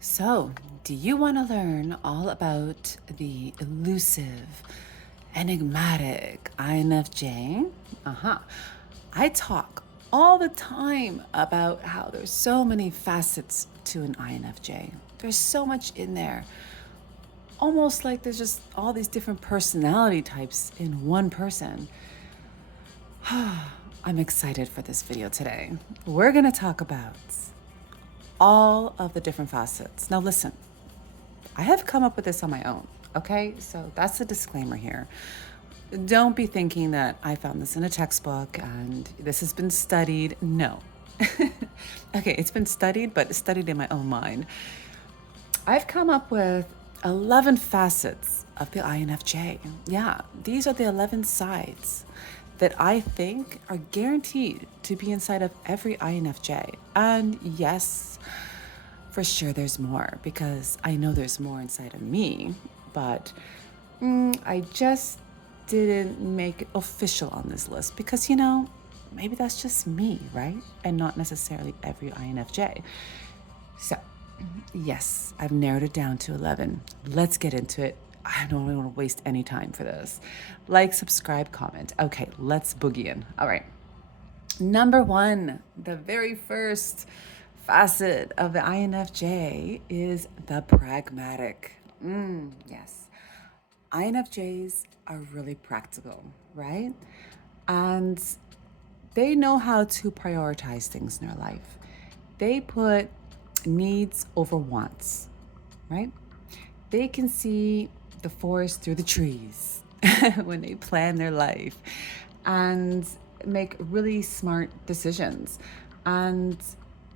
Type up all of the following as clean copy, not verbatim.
So, do you want to learn all about the elusive, enigmatic INFJ? Uh-huh. I talk all the time about how there's so many facets to an INFJ. There's so much in there. Almost like there's just all these different personality types in one person. I'm excited for this video today. We're going to talk about all of the different facets. Now listen, I have come up with this on my own, okay? So that's a disclaimer here. Don't be thinking that I found this in a textbook and this has been studied. No. Okay, it's been studied, but studied in my own mind. I've come up with 11 facets of the INFJ. Yeah, these are the 11 sides that I think are guaranteed to be inside of every INFJ. And yes, for sure there's more because I know there's more inside of me, but I just didn't make it official on this list because, maybe that's just me, right? And not necessarily every INFJ. So, yes, I've narrowed it down to 11. Let's get into it. I don't really want to waste any time for this. Like, subscribe, comment. Okay, let's boogie in. All right. Number one, the very first facet of the INFJ is the pragmatic. Yes. INFJs are really practical, right? And they know how to prioritize things in their life. They put needs over wants, right? They can see the forest through the trees when they plan their life and make really smart decisions. And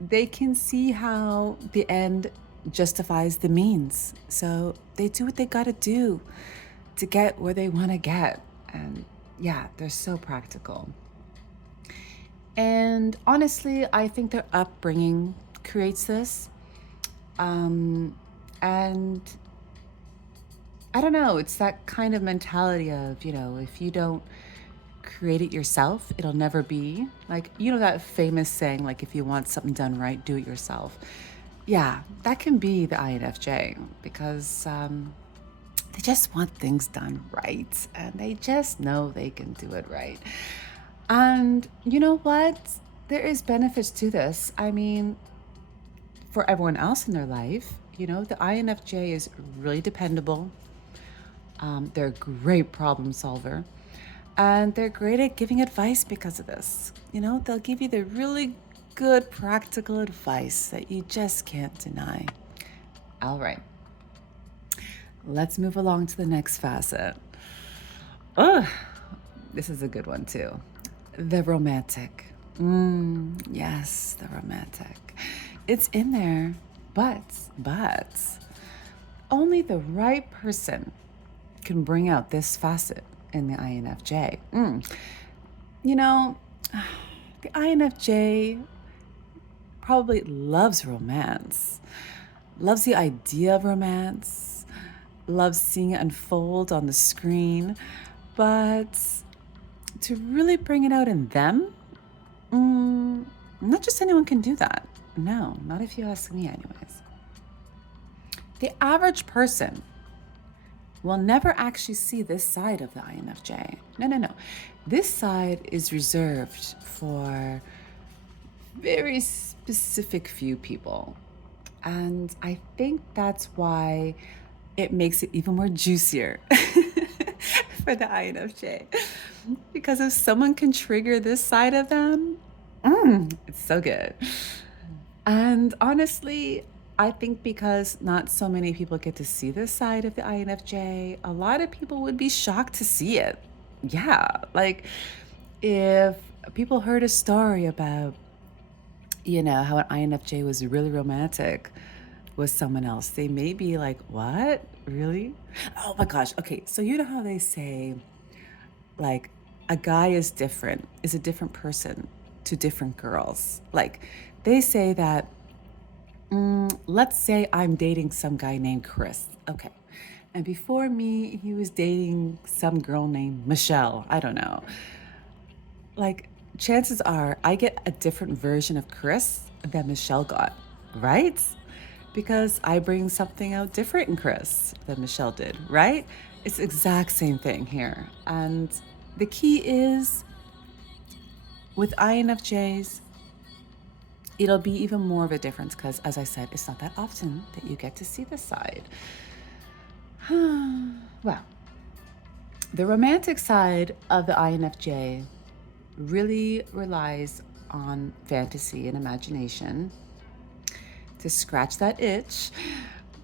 they can see how the end justifies the means. So they do what they got to do to get where they want to get. And yeah, they're so practical. And honestly, I think their upbringing creates this. And I don't know, it's that kind of mentality of, if you don't create it yourself, it'll never be. Like, that famous saying, like, if you want something done right, do it yourself. Yeah, that can be the INFJ because they just want things done right and they just know they can do it right. And you know what? There is benefits to this. I mean, for everyone else in their life, the INFJ is really dependable. They're a great problem solver. And they're great at giving advice because of this. They'll give you the really good practical advice that you just can't deny. All right. Let's move along to the next facet. Oh, this is a good one too. The romantic. Yes, the romantic. It's in there, but only the right person can bring out this facet in the INFJ. The INFJ probably loves romance, loves the idea of romance, loves seeing it unfold on the screen, but to really bring it out in them, not just anyone can do that. No, not if you ask me anyways. The average person will never actually see this side of the INFJ. No. This side is reserved for very specific few people. And I think that's why it makes it even more juicier for the INFJ. Because if someone can trigger this side of them, it's so good. And honestly, I think because not so many people get to see this side of the INFJ, a lot of people would be shocked to see it. Yeah, like if people heard a story about, how an INFJ was really romantic with someone else, they may be like, what? Really? Oh my gosh. Okay, so you know how they say, like, a guy is a different person to different girls. Like, they say that, let's say I'm dating some guy named Chris. Okay. And before me, he was dating some girl named Michelle. I don't know. Like, chances are I get a different version of Chris than Michelle got, right? because I bring something out different in Chris than Michelle did, right? It's the exact same thing here. And the key is with INFJs, it'll be even more of a difference because, as I said, it's not that often that you get to see this side. Well, the romantic side of the INFJ really relies on fantasy and imagination to scratch that itch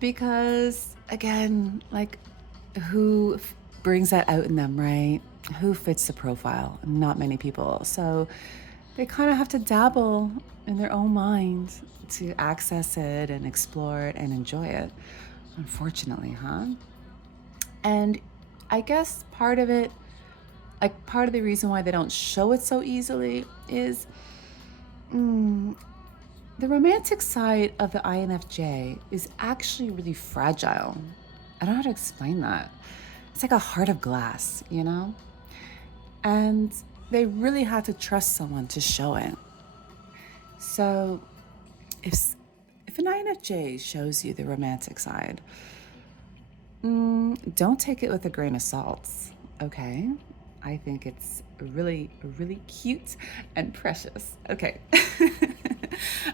because, again, like, who brings that out in them, right? Who fits the profile? Not many people. So they kind of have to dabble in their own mind to access it and explore it and enjoy it, unfortunately, huh? And I guess part of it, like part of the reason why they don't show it so easily is the romantic side of the INFJ is actually really fragile. I don't know how to explain that. It's like a heart of glass, you know? And they really have to trust someone to show it. So if an INFJ shows you the romantic side, don't take it with a grain of salt, okay? I think it's really, really cute and precious. Okay.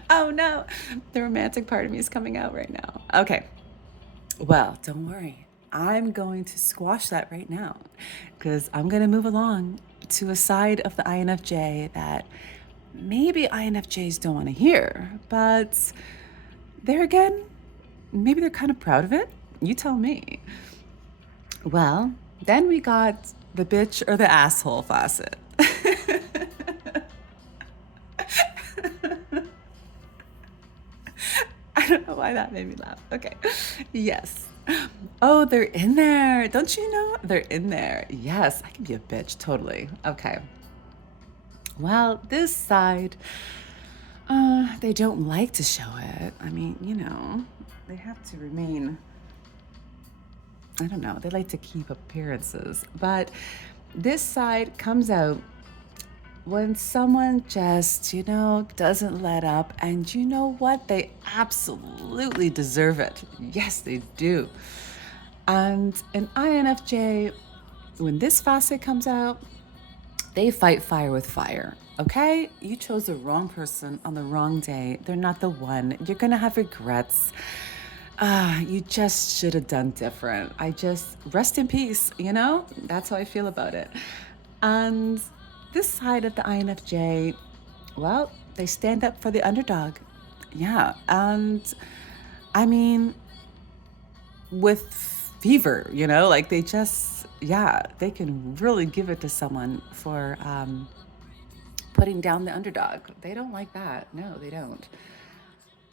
Oh no, the romantic part of me is coming out right now. Okay. Well, don't worry. I'm going to squash that right now because I'm going to move along to a side of the INFJ that maybe INFJs don't want to hear, but there again, maybe they're kind of proud of it. You tell me. Well, then we got the bitch or the asshole facet. I don't know why that made me laugh. Okay. Yes. Oh, they're in there. Don't you know? They're in there. Yes, I can be a bitch. Totally. Okay. Well, this side, they don't like to show it. I mean, you know, they have to remain, I don't know, they like to keep appearances. But this side comes out when someone just, you know, doesn't let up. And you know what? They absolutely deserve it. Yes, they do. And an INFJ, when this facet comes out, they fight fire with fire. Okay? You chose the wrong person on the wrong day. They're not the one. You're going to have regrets. You just should have done different. I just rest in peace, you know? That's how I feel about it. And this side of the INFJ, well, they stand up for the underdog. Yeah. And I mean, with fever, you know, like they just, yeah, they can really give it to someone for putting down the underdog. They don't like that. No, they don't.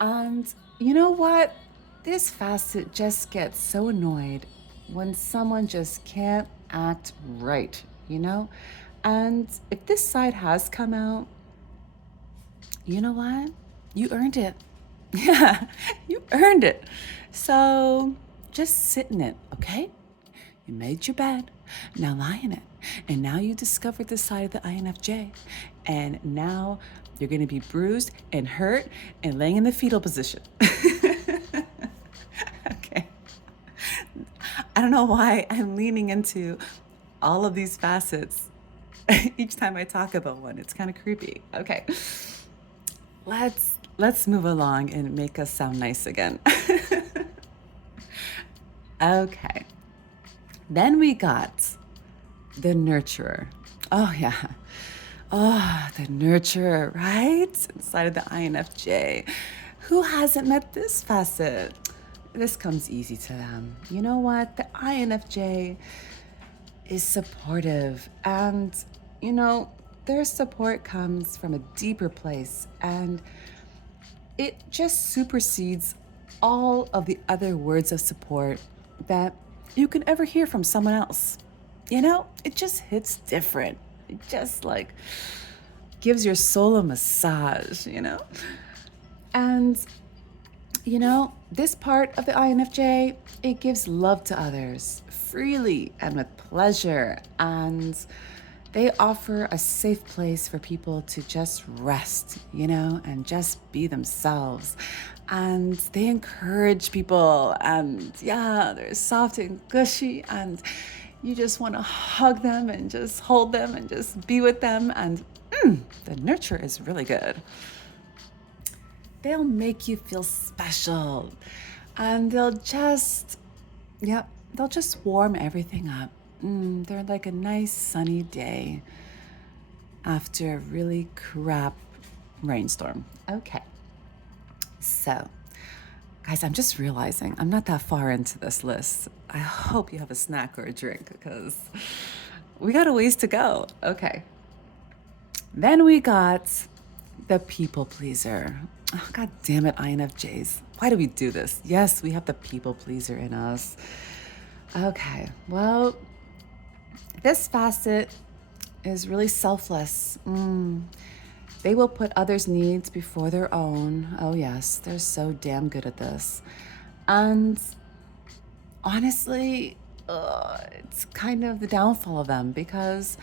And you know what? This facet just gets so annoyed when someone just can't act right, you know? And if this side has come out, you know what? You earned it. Yeah, you earned it. So just sit in it, okay? You made your bed. Now lie in it. And now you discovered the side of the INFJ. And now you're going to be bruised and hurt and laying in the fetal position. Okay. I don't know why I'm leaning into all of these facets each time I talk about one. It's kind of creepy. Okay. Let's move along and make us sound nice again. Okay. Then we got the nurturer. Oh yeah. Oh, the nurturer, right? Inside of the INFJ. Who hasn't met this facet? This comes easy to them. You know what? The INFJ is supportive, and you know, their support comes from a deeper place, and it just supersedes all of the other words of support that you can ever hear from someone else. You know, it just hits different. It just like gives your soul a massage, you know? And you know, this part of the INFJ, it gives love to others freely and with pleasure. And They offer a safe place for people to just rest, and just be themselves. And they encourage people, and yeah, they're soft and gushy, and you just want to hug them and just hold them and just be with them. And the nurture is really good. They'll make you feel special, and they'll just warm everything up. They're like a nice sunny day after a really crap rainstorm. Okay. So, guys, I'm just realizing I'm not that far into this list. I hope you have a snack or a drink because we got a ways to go. Okay. Then we got the people pleaser. Oh, God damn it, INFJs. Why do we do this? Yes, we have the people pleaser in us. Okay, well, this facet is really selfless. They will put others' needs before their own. Oh, yes, they're so damn good at this. And honestly, it's kind of the downfall of them because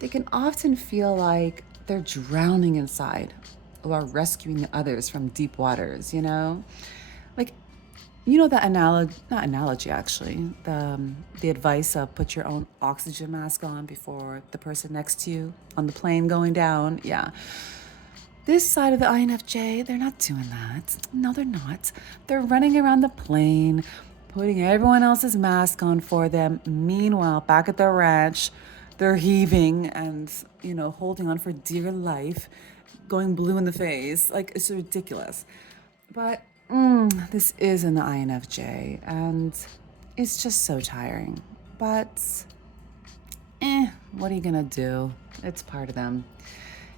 they can often feel like they're drowning inside or rescuing others from deep waters, Like, the not analogy actually, the advice of put your own oxygen mask on before the person next to you on the plane going down. Yeah. This side of the INFJ, they're not doing that. No, they're not. They're running around the plane, putting everyone else's mask on for them. Meanwhile, back at their ranch, they're heaving and, holding on for dear life, going blue in the face. Like, it's ridiculous. But this is in the INFJ, and it's just so tiring. But, what are you gonna do? It's part of them.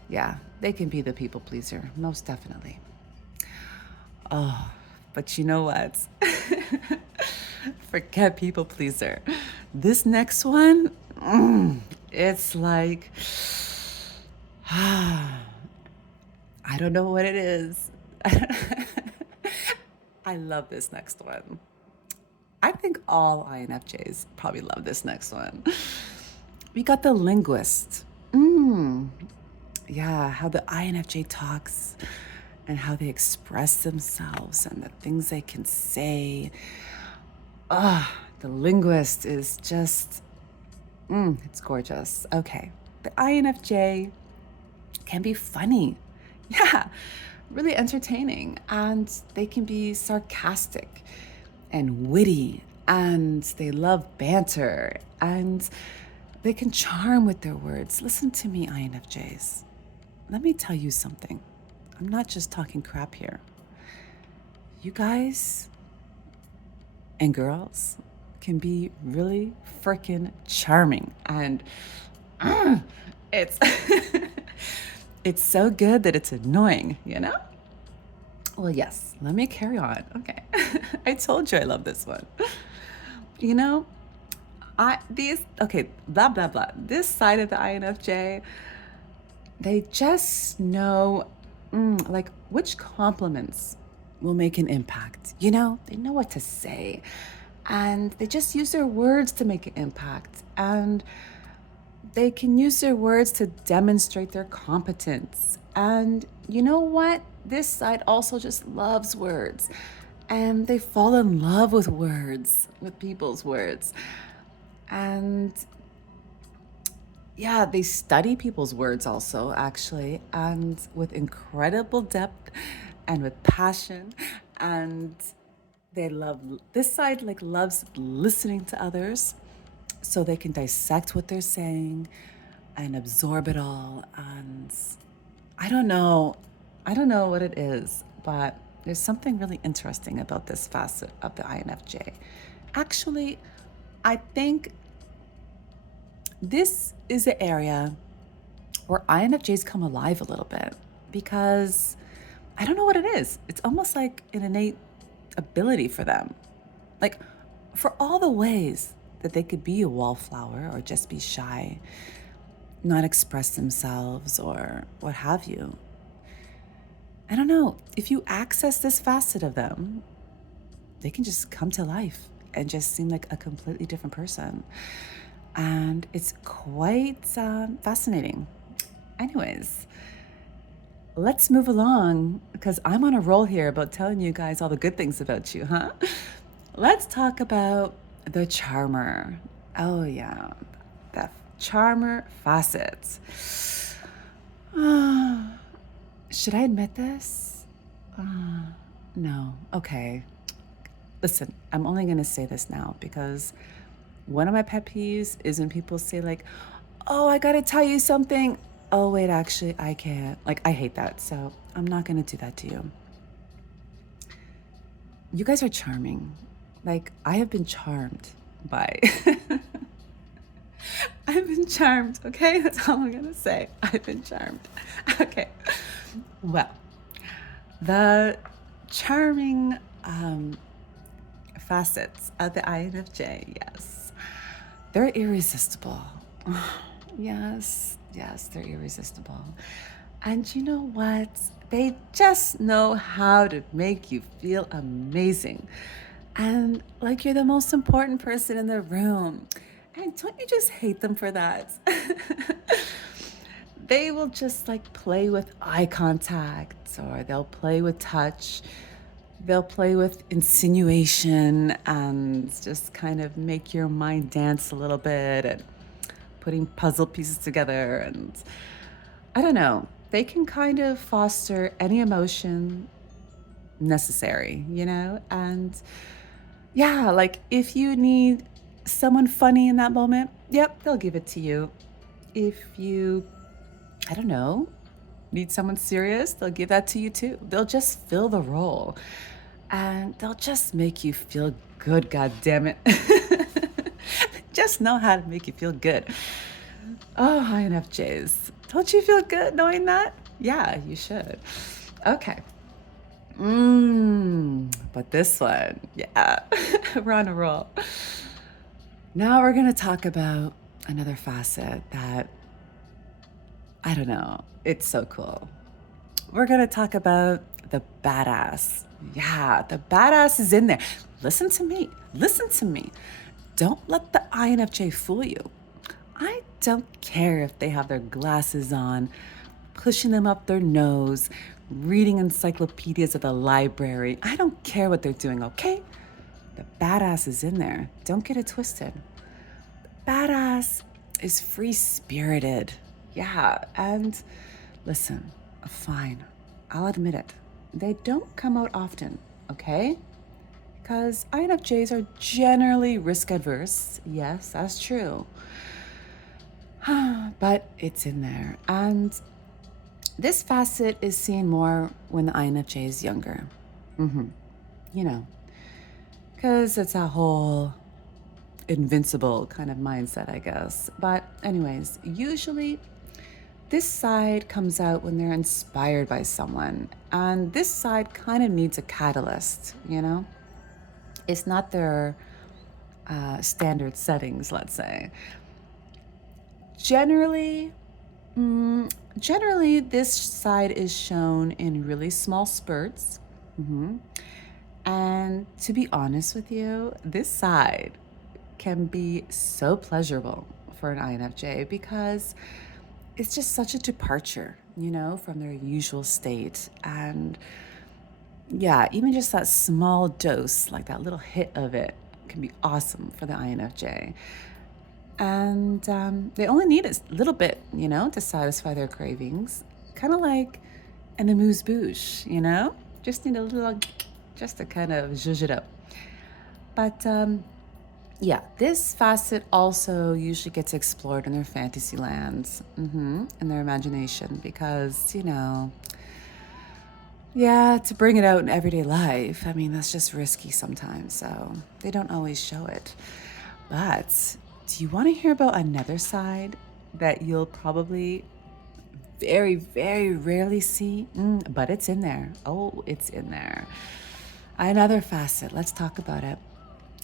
Yeah, they can be the people pleaser, most definitely. Oh, but you know what? Forget people pleaser. This next one, it's like, I don't know what it is. I love this next one. I think all INFJs probably love this next one. We got the linguist. Yeah, how the INFJ talks and how they express themselves and the things they can say. The linguist is just, it's gorgeous. Okay, the INFJ can be funny. Yeah, really entertaining. And they can be sarcastic and witty, and they love banter, and they can charm with their words. Listen to me, INFJs. Let me tell you something. I'm not just talking crap here. You guys and girls can be really freaking charming, and it's it's so good that it's annoying, Well, yes, let me carry on. Okay. I told you I love this one. Blah, blah, blah. This side of the INFJ, they just know, like, which compliments will make an impact. They know what to say. And they just use their words to make an impact. And they can use their words to demonstrate their competence. And you know what? This side also just loves words. And they fall in love with words, with people's words. And yeah, they study people's words also, actually, and with incredible depth and with passion. And this side loves listening to others so they can dissect what they're saying and absorb it all. And I don't know what it is, but there's something really interesting about this facet of the INFJ. Actually, I think this is the area where INFJs come alive a little bit because I don't know what it is. It's almost like an innate ability for them. Like, for all the ways that they could be a wallflower or just be shy, not express themselves or what have you. I don't know. If you access this facet of them, they can just come to life and just seem like a completely different person. and it's quite fascinating. Anyways, let's move along because I'm on a roll here about telling you guys all the good things about you, huh? Let's talk about the charmer. Oh, yeah, the charmer facets. Should I admit this? No. Okay. Listen, I'm only going to say this now because one of my pet peeves is when people say, like, oh, I got to tell you something. Oh, wait, actually, I can't. Like, I hate that. So I'm not going to do that to you. You guys are charming. Like, I have been charmed by. I've been charmed, okay? That's all I'm going to say. I've been charmed. Okay. Well, the charming facets of the INFJ, yes. They're irresistible. Yes, they're irresistible. And you know what? They just know how to make you feel amazing. And like you're the most important person in the room. And don't you just hate them for that? They will just like play with eye contact, or they'll play with touch. They'll play with insinuation and just kind of make your mind dance a little bit and putting puzzle pieces together. And I don't know, they can kind of foster any emotion necessary, you know? And yeah, like if you need someone funny in that moment, yep, they'll give it to you. If you, I don't know, need someone serious, they'll give that to you too. They'll just fill the role and they'll just make you feel good, God damn it. Just know how to make you feel good. Oh, INFJs. Don't you feel good knowing that? Yeah, you should. Okay. But this one, yeah, we're on a roll. Now we're going to talk about another facet that, I don't know, it's so cool. We're going to talk about the badass. Yeah, the badass is in there. Listen to me. Listen to me. Don't let the INFJ fool you. I don't care if they have their glasses on, pushing them up their nose, reading encyclopedias at the library. I don't care what they're doing, okay? The badass is in there. Don't get it twisted. The badass is free-spirited. Yeah, and listen, fine, I'll admit it. They don't come out often, okay? Because INFJs are generally risk-averse. Yes, that's true. But it's in there. And this facet is seen more when the INFJ is younger. You know, because it's a whole invincible kind of mindset, I guess. But anyways, usually this side comes out when they're inspired by someone. And this side kind of needs a catalyst, you know? It's not their standard settings, let's say. Generally, this side is shown in really small spurts. And to be honest with you, this side can be so pleasurable for an INFJ because it's just such a departure, you know, from their usual state. And yeah, even just that small dose, like that little hit of it, can be awesome for the INFJ. And they only need a little bit, you know, to satisfy their cravings. Kind of like an amuse-bouche, you know? Just need a little, just to kind of zhuzh it up. But yeah, this facet also usually gets explored in their fantasy lands, in their imagination, because, you know, yeah, to bring it out in everyday life, I mean, that's just risky sometimes, so they don't always show it. But do you want to hear about another side that you'll probably very, very rarely see? But it's in there. Oh, it's in there. Another facet. Let's talk about it.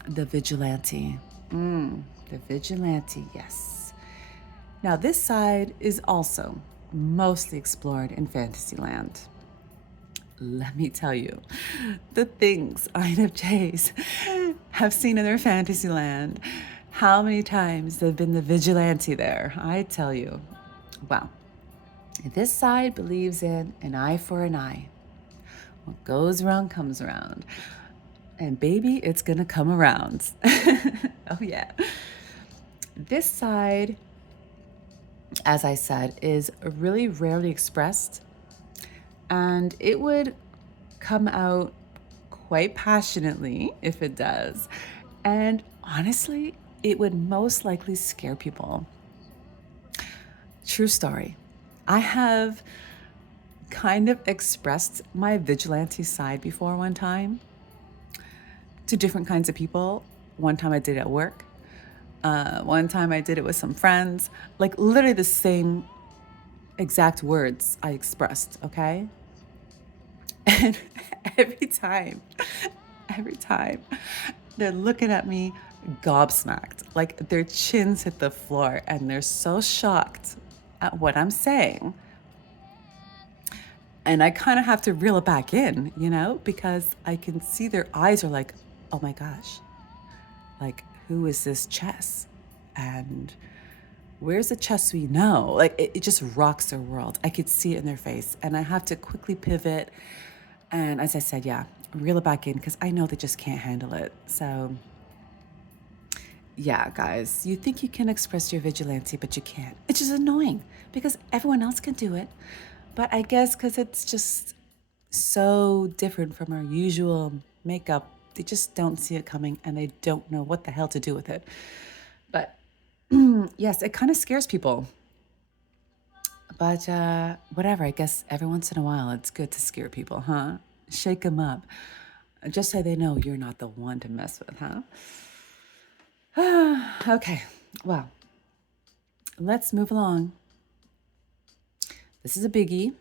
The vigilante. The vigilante, yes. Now, this side is also mostly explored in Fantasyland. Let me tell you, the things INFJs have seen in their Fantasyland How many times they've been the vigilante there, I tell you. Well, this side believes in an eye for an eye. What goes around comes around. And baby, it's gonna come around. Oh, yeah. This side, as I said, is really rarely expressed, and it would come out quite passionately if it does. And honestly, it would most likely scare people. True story. I have kind of expressed my vigilante side before one time to different kinds of people. One time I did it at work. One time I did it with some friends. Like literally the same exact words I expressed, okay? And every time, every time, they're looking at me gobsmacked, like their chins hit the floor and they're so shocked at what I'm saying. And I kind of have to reel it back in, because I can see their eyes are like, oh my gosh, like, who is this Chess? And where's the Chess we know? Like, it just rocks their world. I could see it in their face. And I have to quickly pivot. And as I said, yeah, reel it back in because I know they just can't handle it. So, yeah, guys, you think you can express your vigilante, but you can't. It's just annoying because everyone else can do it. But I guess because it's just so different from our usual makeup, they just don't see it coming and they don't know what the hell to do with it. But yes, it kind of scares people. But whatever, I guess every once in a while it's good to scare people, huh? Shake them up. Just so they know you're not the one to mess with, huh? Okay, well, let's move along. This is a biggie.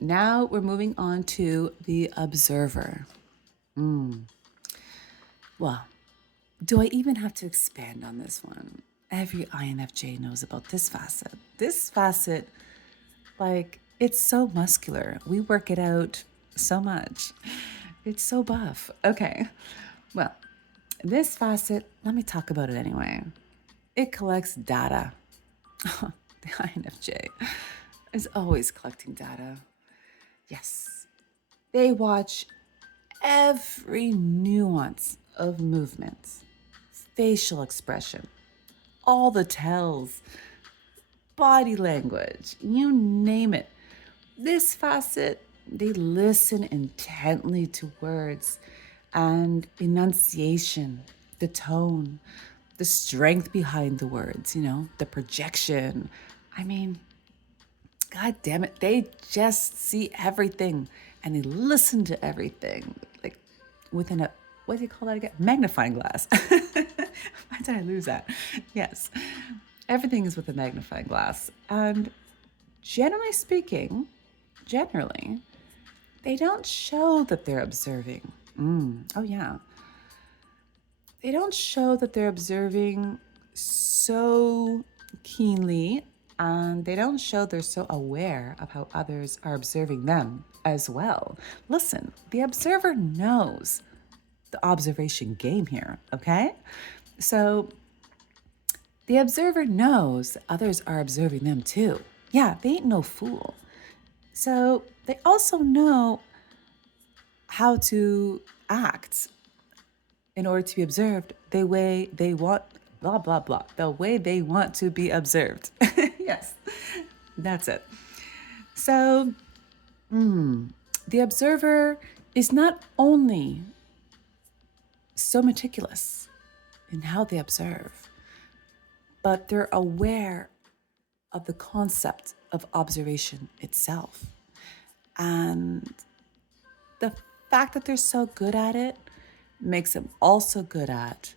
Now we're moving on to the observer. Well, do I even have to expand on this one? Every INFJ knows about this facet. This facet, like, it's so muscular. We work it out so much. It's so buff. Okay, well, this facet, let me talk about it anyway. It collects data. The INFJ is always collecting data. Yes, they watch every nuance of movements, facial expression, all the tells, body language, you name it. This facet, they listen intently to words and enunciation, the tone, the strength behind the words, the projection. I mean, God damn it, they just see everything and they listen to everything, like within a, what do you call that again? Magnifying glass. Why did I lose that? Yes, everything is with a magnifying glass. And generally speaking, they don't show that they're observing. Oh, yeah. They don't show that they're observing so keenly, and they don't show they're so aware of how others are observing them as well. Listen, the observer knows the observation game here, okay? So the observer knows others are observing them too. Yeah, they ain't no fool. So they also know how to act in order to be observed the way they want, blah, blah, blah, the way they want to be observed. Yes, that's it. So the observer is not only so meticulous in how they observe, but they're aware of the concept of observation itself. And the fact that they're so good at it makes them also good at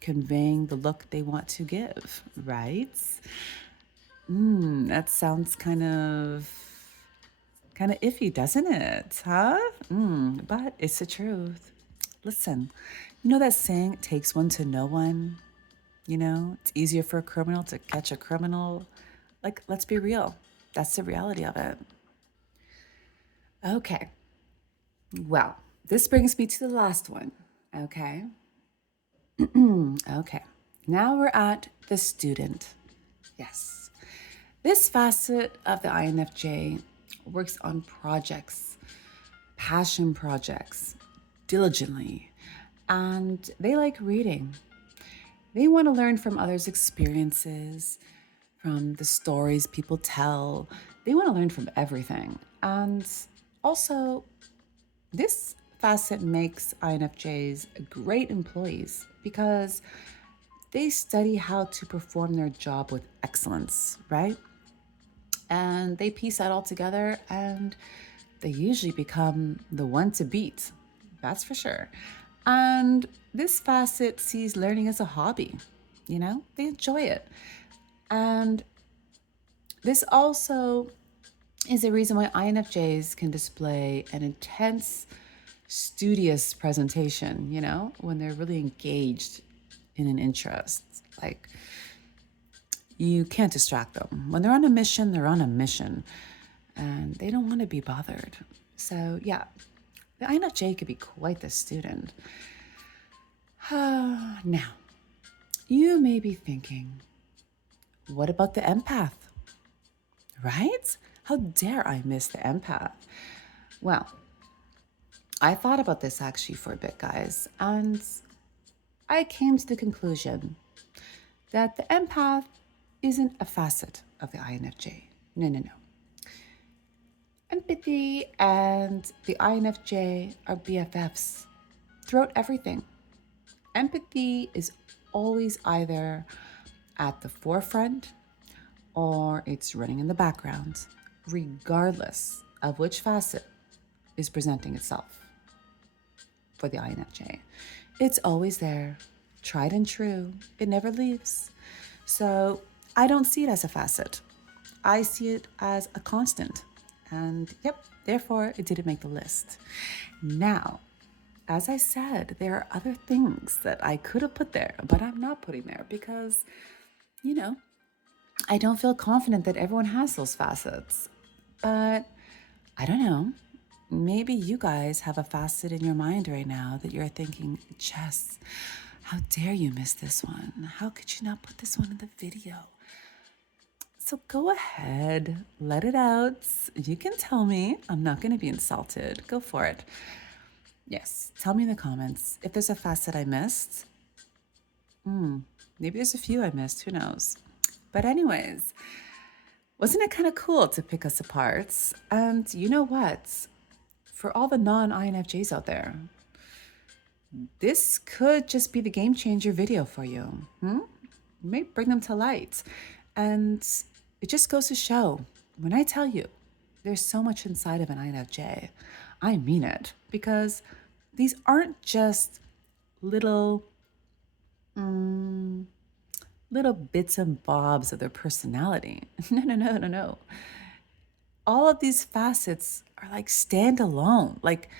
conveying the look they want to give, right? That sounds kind of iffy, doesn't it? Huh? But it's the truth. Listen, you know that saying, it takes one to know one? It's easier for a criminal to catch a criminal. Like, let's be real. That's the reality of it. Okay. Well, this brings me to the last one, okay? Okay, now we're at the student. Yes. This facet of the INFJ works on projects, passion projects, diligently, and they like reading. They want to learn from others' experiences, from the stories people tell. They want to learn from everything. And also, this facet makes INFJs great employees because they study how to perform their job with excellence, right? And they piece that all together and they usually become the one to beat. That's for sure. And this facet sees learning as a hobby. They enjoy it. And this also is a reason why INFJs can display an intense, studious presentation, when they're really engaged in an interest. Like, you can't distract them. When they're on a mission, they're on a mission and they don't want to be bothered. So, yeah, the INFJ could be quite the student. Now, you may be thinking, what about the empath? Right? How dare I miss the empath? Well, I thought about this actually for a bit, guys, and I came to the conclusion that the empath isn't a facet of the INFJ. No, no, no. Empathy and the INFJ are BFFs throughout everything. Empathy is always either at the forefront or it's running in the background, regardless of which facet is presenting itself. For the INFJ, it's always there, tried and true, it never leaves. So I don't see it as a facet. I see it as a constant. And yep, therefore it didn't make the list. Now, as I said, there are other things that I could have put there, but I'm not putting there because, I don't feel confident that everyone has those facets. But I don't know. Maybe you guys have a facet in your mind right now that you're thinking, Jess, how dare you miss this one? How could you not put this one in the video? So go ahead, let it out. You can tell me. I'm not going to be insulted. Go for it. Yes, tell me in the comments if there's a facet I missed. Maybe there's a few I missed. Who knows? But anyways, wasn't it kind of cool to pick us apart? And you know what? For all the non-INFJs out there, this could just be the game changer video for you. May bring them to light. And it just goes to show, when I tell you there's so much inside of an INFJ, I mean it. Because these aren't just little bits and bobs of their personality. No, no, no, no, no. All of these facets are like standalone. Like,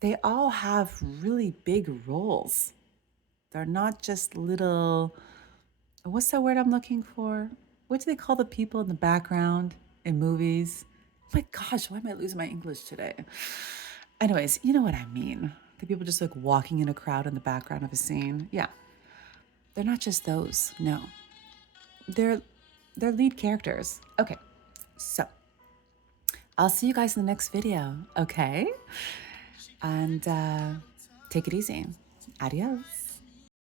they all have really big roles. They're not just little, what's that word I'm looking for? What do they call the people in the background in movies? Oh my gosh, why am I losing my English today? Anyways, you know what I mean. The people just like walking in a crowd in the background of a scene. Yeah. They're not just those. No. They're lead characters. Okay. So, I'll see you guys in the next video, okay? And take it easy. Adios.